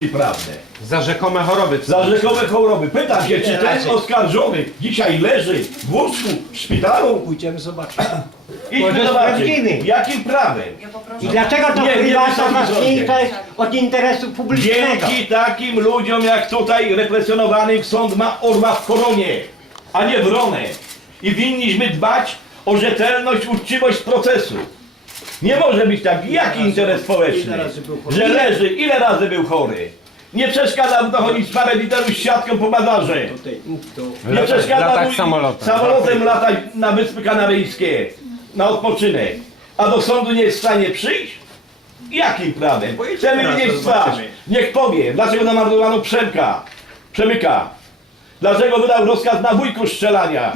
i prawdę. Za rzekome choroby. Co? Za rzekome choroby. Pytam się, Gdzie czy ten oskarżony dzisiaj leży w Łosku w szpitalu? Idziemy zobaczyć. Idźmy zobaczyć. Jakim prawem? Ja I dlaczego to prywatna zasznicza jest interes, od interesu publicznego? Dzięki takim ludziom, jak tutaj represjonowanych, sąd ma orma w koronie, a nie wronę. I winniśmy dbać o rzetelność, uczciwość procesu. Nie może być tak. Jaki interes społeczny? Ile razy że leży, ile razy był chory? Nie przeszkadza mu no dochodzić parę literów z siatką po badarze. Nie przeszkadza mu samolotem, samolotem latać na Wyspy Kanaryjskie na odpoczynek. A do sądu nie jest w stanie przyjść? Jakim prawem? Chcemy mieć twarz. Niech powie, dlaczego namordowano Przemka, Przemyka. przemyka. Dlaczego wydał rozkaz na wujku strzelania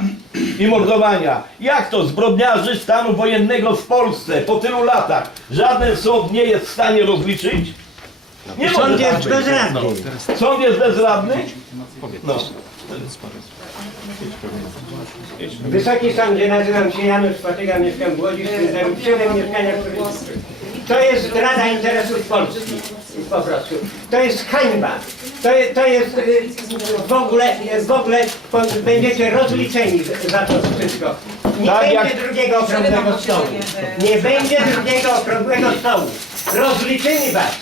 i mordowania? Jak to zbrodniarzy stanu wojennego w Polsce po tylu latach żaden sąd nie jest w stanie rozliczyć? Nie no, sąd jest bezradny. No. Sąd jest bezradny? No. Wysoki sądzie, nazywam się Janusz Patyga, mieszkam w Łodzi, w tym mieszkania, które to jest rada interesów Polski To jest hańba. To, jest w ogóle, w ogóle będziecie rozliczeni za to wszystko. Nie będzie drugiego okrągłego stołu. Nie będzie drugiego okrągłego stołu. Rozliczeni was.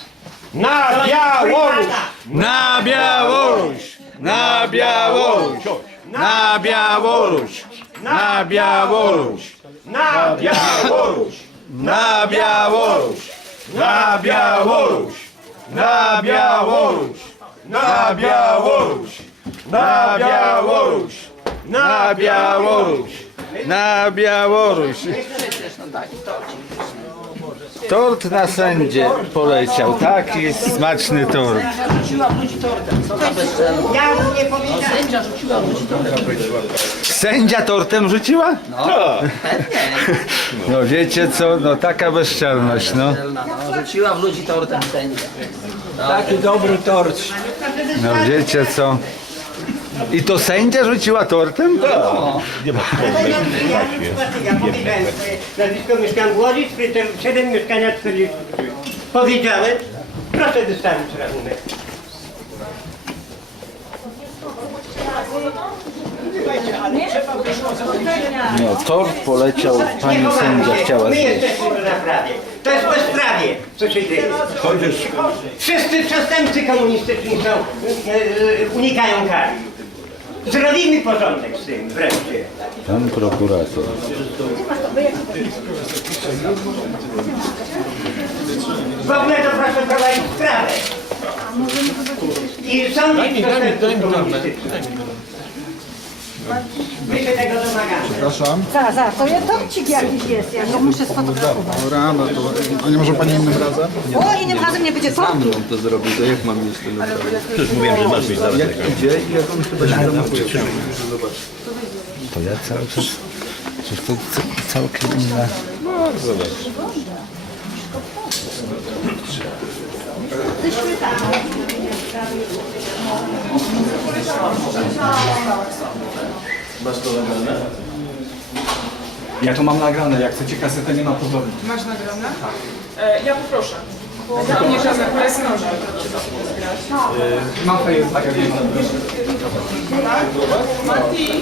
Na Białoruś! Na Białoruś! Na Białoruś! Na Białoruś! Na Białoruś! Na Białoruś! Na Białoruś! Na Białoruś! Na Białoruś! Na Białoruś! Na Białoruś! Na Białoruś! Na Białoruś! Na Białoruś! Tort na sędzie poleciał. Taki smaczny tort. Sędzia tortem rzuciła? No. wiecie co, no taka bezczelność, no. Rzuciła w ludzi tortem sędzia. Taki dobry tort. No wiecie co. I to sędzia rzuciła tortem? No, no. nie ma problemu. Ale ja mam przykład, ja mieszkam w Łodzi, przy 7 mieszkania 43. Powiedziałem, proszę wystawić rachunek. No tort poleciał, no, pani sędzia chciała zjeść. My jesteśmy w To jest bezprawie, co się dzieje. Wszyscy przestępcy komunistyczni są, unikają kar. Zrobimy porządek z tym wreszcie. Pan prokurator. W ogóle to proszę prowadzić sprawę. I sądzić, że to jest komunistyczne. My się tego domagamy. Przepraszam. Za, za, to ja torcik jakiś jest, ja go muszę sfotografować. to, a nie może pani innym razem? O, innym razem nie będzie torcik. Sam to zrobił, to jak mam mieć ten torcik? Przecież mówiłem, że masz mieć zaraz. Jak idzie i jak on chyba się zamachuje. To ja cały czas... Coś to, to, jest, to jest całkiem inna... Bardzo dobrze. Wszystko w porządku. Ja to mam nagrane, jak chcecie kasetę, nie ma problemu. Masz nagrane? Tak. E, ja poproszę. Bo ja nie żadne żadnych prezy Mam fejl, tak jak nie Tak? Marti?